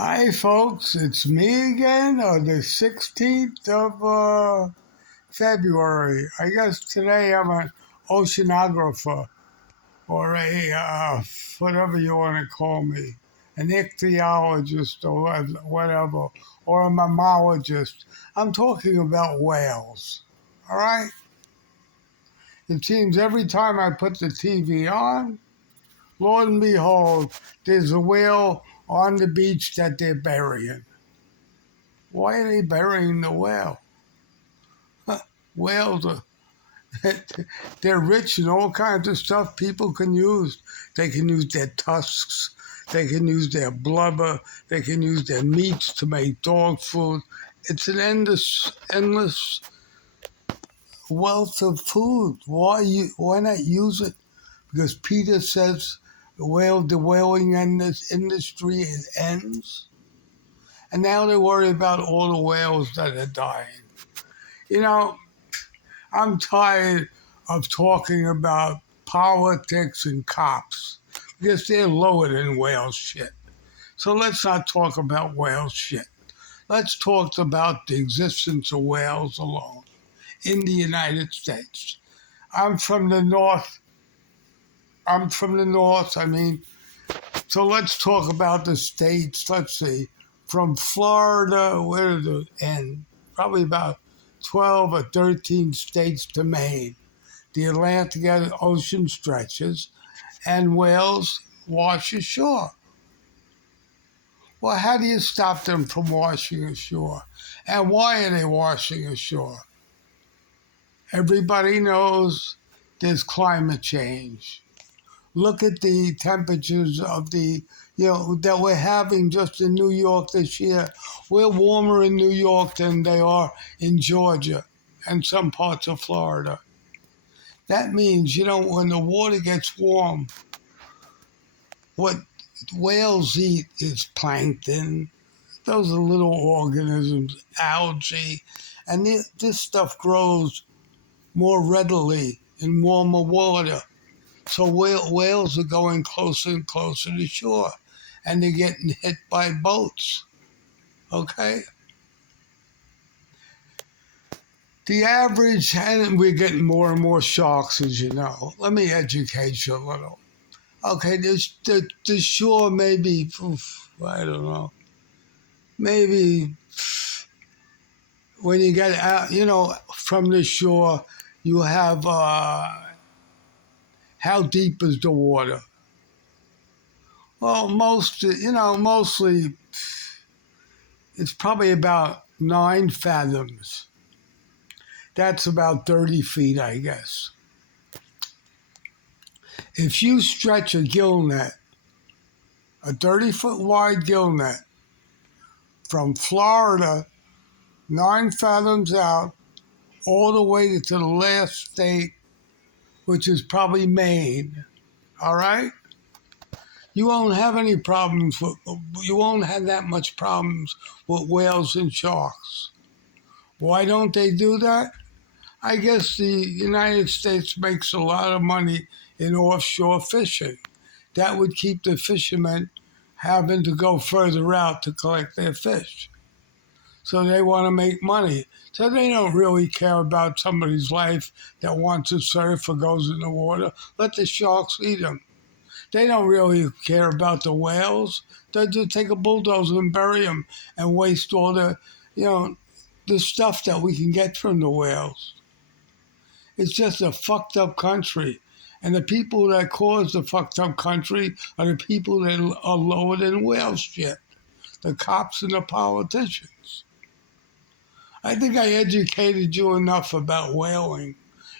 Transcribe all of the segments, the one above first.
Hi, folks. It's me again on the 16th of February. I guess today I'm an oceanographer or a whatever you want to call me, an ichthyologist or whatever, or a mammologist. I'm talking about whales. All right? It seems every time I put the TV on, Lord and behold, there's a whale on the beach that they're burying. Why are they burying the whale? Whales are they're rich in all kinds of stuff people can use. They can use their tusks, they can use their blubber, they can use their meats to make dog food. It's an endless wealth of food. Why not use it? Because Peter says the whaling industry ends. And now they worry about all the whales that are dying. You know, I'm tired of talking about politics and cops because they're lower than whale shit. So let's not talk about whale shit. Let's talk about the existence of whales alone in the United States. I'm from the north. I mean, so let's talk about the states. Let's see. From Florida, where does it end? Probably about 12 or 13 states to Maine. The Atlantic Ocean stretches, and whales wash ashore. Well, how do you stop them from washing ashore? And why are they washing ashore? Everybody knows there's climate change. Look at the temperatures of that we're having just in New York this year. We're warmer in New York than they are in Georgia and some parts of Florida. That means, when the water gets warm, what whales eat is plankton. Those are little organisms, algae, and this stuff grows more readily in warmer water. So whales are going closer and closer to shore, and they're getting hit by boats. Okay? The average, and we're getting more and more sharks, as you know. Let me educate you a little. Okay, the shore maybe, I don't know, maybe when you get out, from the shore, you have how deep is the water? Well, mostly it's probably about 9 fathoms. That's about 30 feet, I guess. If you stretch a gill net, a 30-foot wide gill net, from Florida, 9 fathoms out, all the way to the last state, which is probably Maine, all right? You won't have you won't have that much problems with whales and sharks. Why don't they do that? I guess the United States makes a lot of money in offshore fishing. That would keep the fishermen having to go further out to collect their fish. So they want to make money. So they don't really care about somebody's life that wants to surf or goes in the water. Let the sharks eat them. They don't really care about the whales. They just take a bulldozer and bury them and waste all the stuff that we can get from the whales. It's just a fucked up country. And the people that cause the fucked up country are the people that are lower than whale shit. The cops and the politicians. I think I educated you enough about whaling.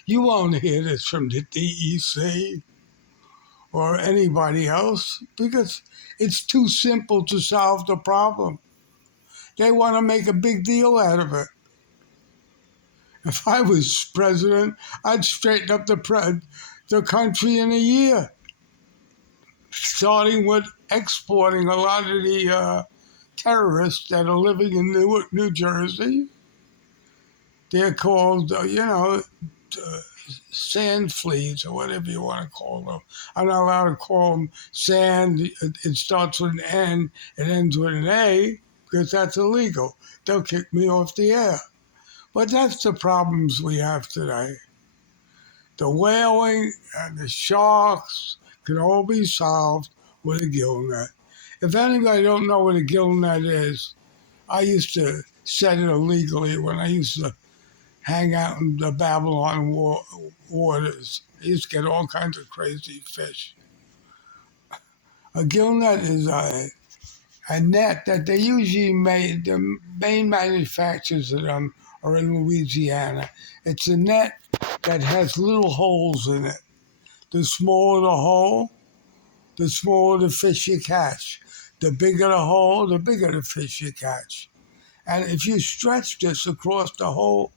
You won't hear this from the DEC or anybody else because it's too simple to solve the problem. They want to make a big deal out of it. If I was president, I'd straighten up the country in a year, starting with exporting a lot of the terrorists that are living in Newark, New Jersey. They're called, sand fleas or whatever you want to call them. I'm not allowed to call them sand. It starts with an N, it ends with an A, because that's illegal. They'll kick me off the air. But that's the problems we have today. The whaling and the sharks can all be solved with a gill net. If anybody don't know what a gill net is, I used to set it illegally when I used to hang out in the Babylon waters. I used to get all kinds of crazy fish. A gill net is a net that they usually made, the main manufacturers of them are in Louisiana. It's a net that has little holes in it. The smaller the hole, the smaller the fish you catch. The bigger the hole, the bigger the fish you catch. And if you stretch this across the whole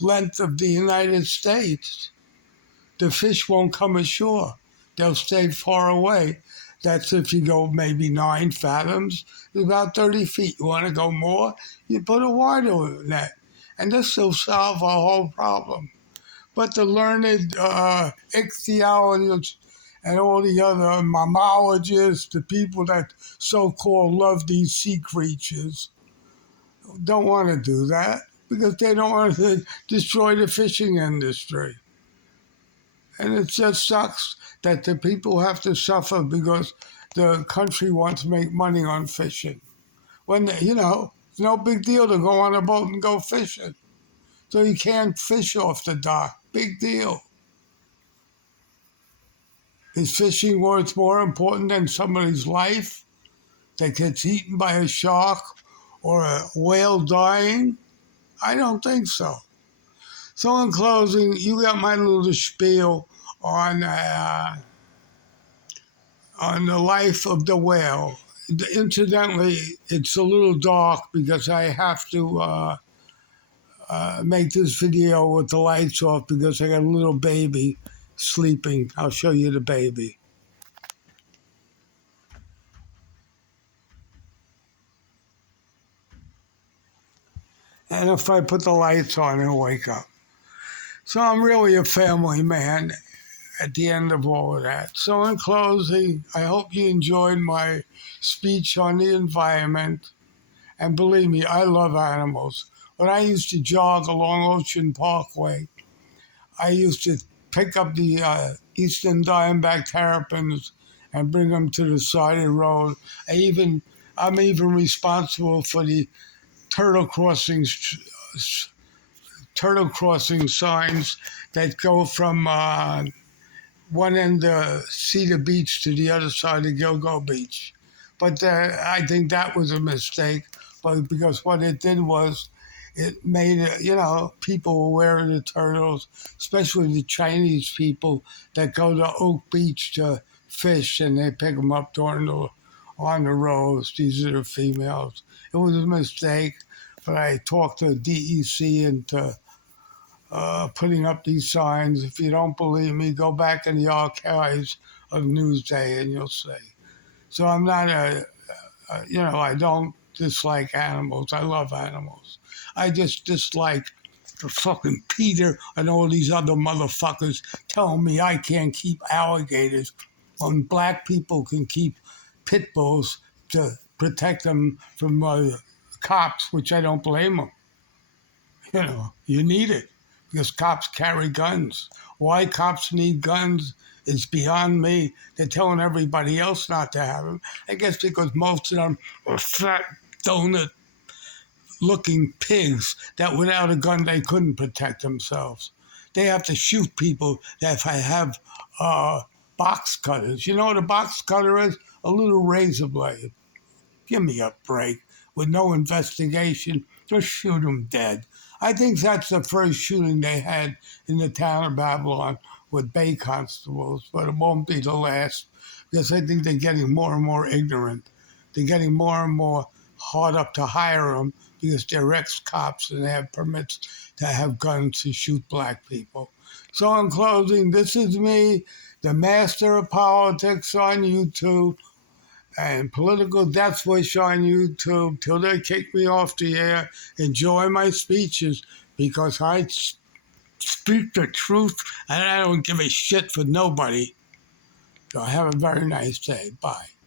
length of the United States, the fish won't come ashore. They'll stay far away. That's if you go maybe 9 fathoms, about 30 feet. You want to go more, you put a wider net. And this will solve our whole problem. But the learned ichthyologists and all the other mammalogists, the people that so-called love these sea creatures, don't want to do that because they don't want to destroy the fishing industry. And it just sucks that the people have to suffer because the country wants to make money on fishing. When, it's no big deal to go on a boat and go fishing. So you can't fish off the dock. Big deal. Is fishing worth more important than somebody's life that gets eaten by a shark or a whale dying? I don't think so. So in closing, you got my little spiel on the life of the whale. Incidentally, it's a little dark because I have to make this video with the lights off because I got a little baby sleeping. I'll show you the baby. And if I put the lights on, he'll wake up. So I'm really a family man at the end of all of that. So in closing, I hope you enjoyed my speech on the environment. And believe me, I love animals. When I used to jog along Ocean Parkway, I used to pick up the Eastern Diamondback terrapins and bring them to the side of the road. I'm even responsible for the turtle crossing signs that go from one end of Cedar Beach to the other side of Gilgo Beach. But I think that was a mistake, but because what it did was it made people aware of the turtles, especially the Chinese people that go to Oak Beach to fish and they pick them up on the roads. These are the females. It was a mistake, but I talked to DEC into putting up these signs. If you don't believe me, go back in the archives of Newsday and you'll see. So I'm not I don't dislike animals. I love animals. I just dislike the fucking Peter and all these other motherfuckers telling me I can't keep alligators when black people can keep pit bulls to protect them from cops, which I don't blame them. You need it because cops carry guns. Why cops need guns is beyond me. They're telling everybody else not to have them. I guess because most of them are fat, donut-looking pigs that without a gun they couldn't protect themselves. They have to shoot people that have box cutters. You know what a box cutter is? A little razor blade. Give me a break. With no investigation, just shoot them dead. I think that's the first shooting they had in the town of Babylon with Bay constables, but it won't be the last because I think they're getting more and more ignorant. They're getting more and more hard up to hire them because they're ex-cops and they have permits to have guns to shoot black people. So in closing, this is me, the master of politics on YouTube, and Political Death Wish on YouTube till they kick me off the air. Enjoy my speeches because I speak the truth, and I don't give a shit for nobody. So have a very nice day. Bye.